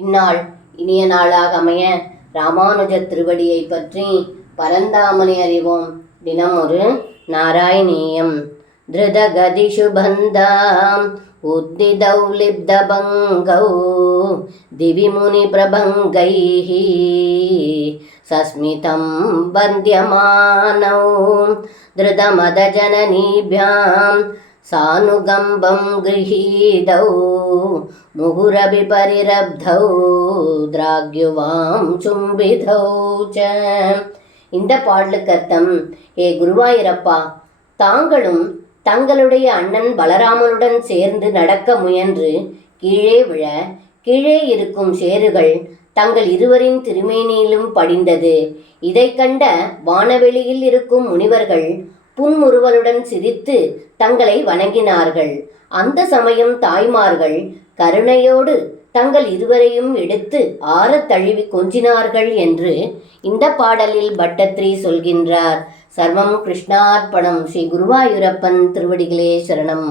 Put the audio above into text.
இந்நாள் இனிய நாளாக அமைய ராமானுஜ திருவடியை பற்றி பரந்தாமனை அறிவோம். தினம் ஒரு நாராயணீயம். திருதகதிஷு பந்தாம் உத்திதௌ லிப்தபங்கௌ திவிமுனி பிரபங்கைஹி சஸ்மிதம் வந்தியமானௌ திருதமதஜனனீभ्यां சானுகம்பம் கிரஹீதௌ முகுரபி பரிரப்தௌ திராக்யுவாம் சும்பிதௌ ச. இந்த பாடலுக்கு அர்த்தம்: ஏ குருவாயூரப்பா, தாங்களும் தங்களுடைய அண்ணன் பலராமனுடன் சேர்ந்து நடக்க முயன்று கீழே விழ, கீழே இருக்கும் சேறுகள் தங்கள் இருவரின் திருமேனியிலும் படிந்தது. இதை கண்ட வானவெளியில் இருக்கும் முனிவர்கள் புன்முறுவலுடன் சிரித்து தங்களை வணங்கினார்கள். அந்த சமயம் தாய்மார்கள் கருணையோடு தங்கள் இருவரையும் எடுத்து ஆறத் தழுவி கொஞ்சினார்கள் என்று இந்த பாடலில் பட்டத்ரி சொல்கின்றார். சர்வம் கிருஷ்ணார்ப்பணம். ஸ்ரீ குருவாயூரப்பன் திருவடிகளே சரணம்.